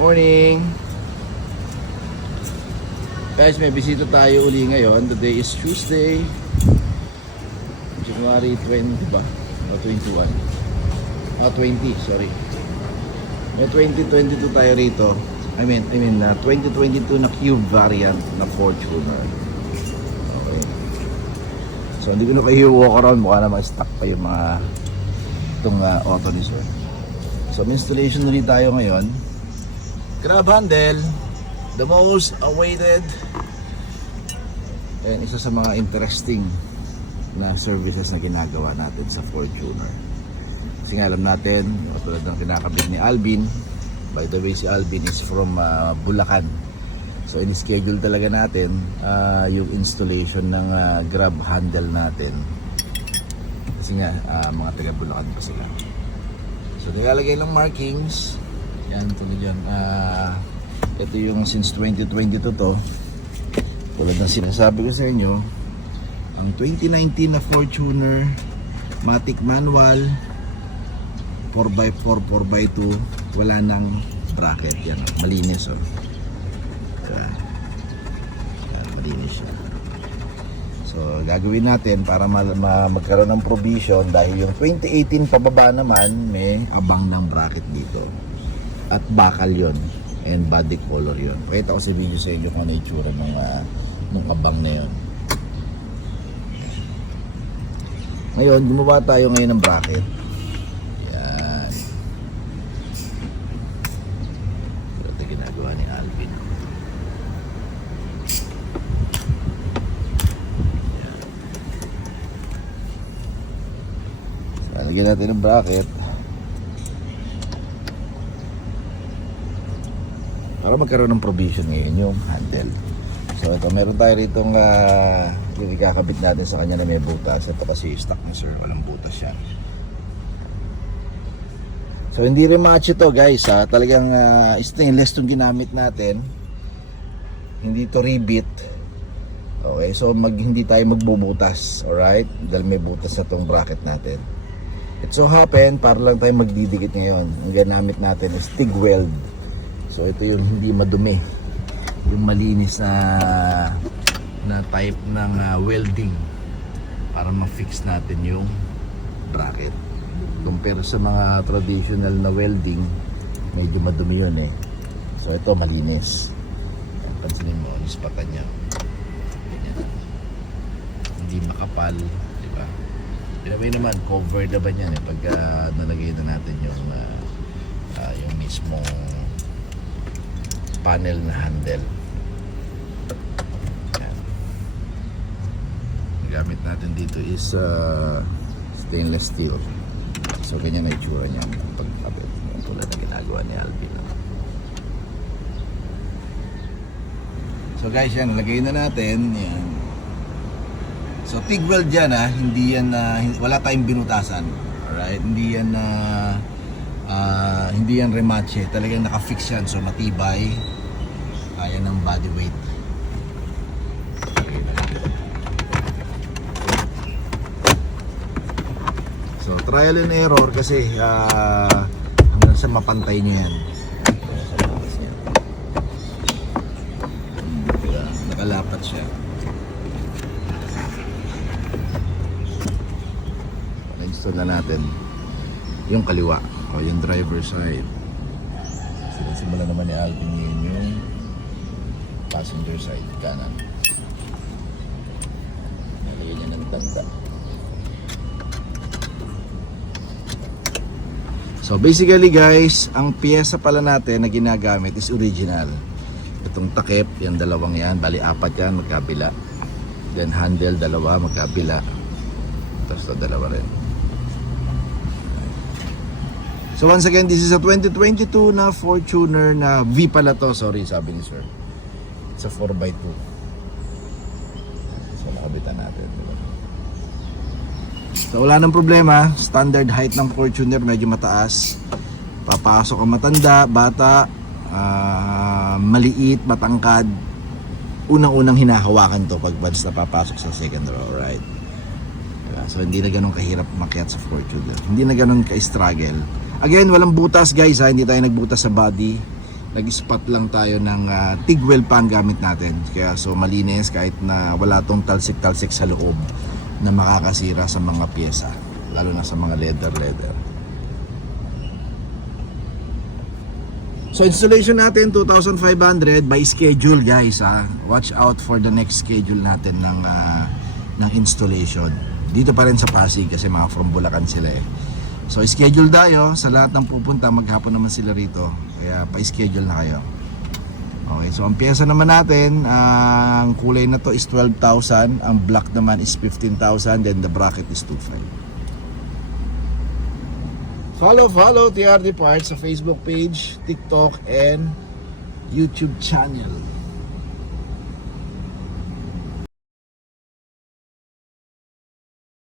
Morning! Guys, may bisita tayo uli ngayon. Today is Tuesday, January 20 ba? O 21? 20, sorry. May 2022 tayo rito. I mean 2022 na Cube variant na Fortuner. Okay. So, hindi ko na kayo walk around. Mukha naman stuck pa yung mga itong auto ni sir. So, may installation ulit tayo ngayon. Grab handle, the most awaited and isa sa mga interesting na services na ginagawa natin sa Fortuner. Kasi nga alam natin, tulad ng kinakabit ni Alvin. By the way, si Alvin is from Bulacan. So in-schedule talaga natin yung installation ng grab handle natin. Kasi nga mga taga Bulacan pa sila. So nilalagay lang markings. Yan, tulad yan. Ito yung since 2022 to. Tulad ng sinasabi ko sa inyo, ang 2019 na Fortuner Matic Manual 4x4, 4x2, wala nang bracket. Yan, malinis. Yan, malinis siya. So, gagawin natin para magkaroon ng provision dahil yung 2018 pababa naman may abang ng bracket dito. At bakal yon and body color yon. Pakita ko sa video sa inyo kung ano yung itsura ng abang na yon. Ngayon, gumawa tayo ngayon ng bracket. Yan. Ito ginagawa ni Alvin. Yan. So, lagyan natin ng bracket. Para magkaroon ng provision ngayon yung handle. So ito, meron tayo rito yung ikakabit natin sa kanya na may butas. Ito kasi stock na sir, walang butas siya. So hindi rin match ito guys ha. Talagang stainless itong ginamit natin. Hindi ito rebit. Okay, so hindi tayo magbubutas. Alright, dahil may butas na itong bracket natin. It so happen, para lang tayo magdidikit ngayon. Ang ginamit natin is TIG weld. So ito yung hindi madumi, yung malinis na type ng welding para ma-fix natin yung bracket. Compare sa mga traditional na welding, medyo madumi yun eh. So ito malinis. Pansinin mo, ispatan niya. Ganyan. Hindi makapal, di ba? Pinabay naman, covered naman yan eh pagka nalagay na natin yung mismong panel na handle. Yan. Gamit natin dito is stainless steel. So ganyan na itsura niya pagkabit. Yung tulad na ginagawa ni Alvin. So guys, yan, lagay na natin. Yan. So TIG weld yan ha. Hindi yan wala tayong binutasan. Alright, hindi yan rematche. Talagang naka-fix yan. So matibay. Kaya ng body weight. So trial and error kasi hanggang sa mapantay niya yan. Nakalapat siya. Na-install na natin yung kaliwa o yung driver side. Simula naman ni Alvin yung passenger side kanan. Nalagyan niya ng tanda. So basically guys, ang piyesa pala natin na ginagamit is original. Itong takip, yung dalawang yan, bali apat yan magkabila. Then handle dalawa magkabila. Tapos dalawa rin. So once again, this is a 2022 na Fortuner na V pala to. Sorry, sabi ni sir. It's a 4x2. So nakabitan natin. So wala nang problema. Standard height ng Fortuner medyo mataas. Papasok ang matanda, bata, maliit, matangkad. Unang-unang hinahawakan to pag once na papasok sa second row, right? So hindi na ganun kahirap makiat sa Fortuner. Hindi na ganun ka-struggle. Again, walang butas guys ha. Hindi tayo nagbutas sa body. nag-spot lang tayo ng tigwell pa ang gamit natin. Kaya so malinis kahit na wala tong talsik-talsik sa loob na makakasira sa mga pyesa, lalo na sa mga leather. So installation natin 2,500 by schedule guys ha. Watch out for the next schedule natin ng installation. Dito pa rin sa Pasig kasi mga from Bulacan sila eh. So schedule tayo sa lahat ng pupunta, maghapon naman sila rito. Kaya pa-schedule na kayo. Okay, so ang pyesa naman natin, ang kulay na to is 12,000, ang black naman is 15,000, then the bracket is 2,500. Follow TRD Parts sa Facebook page, TikTok, and YouTube channel.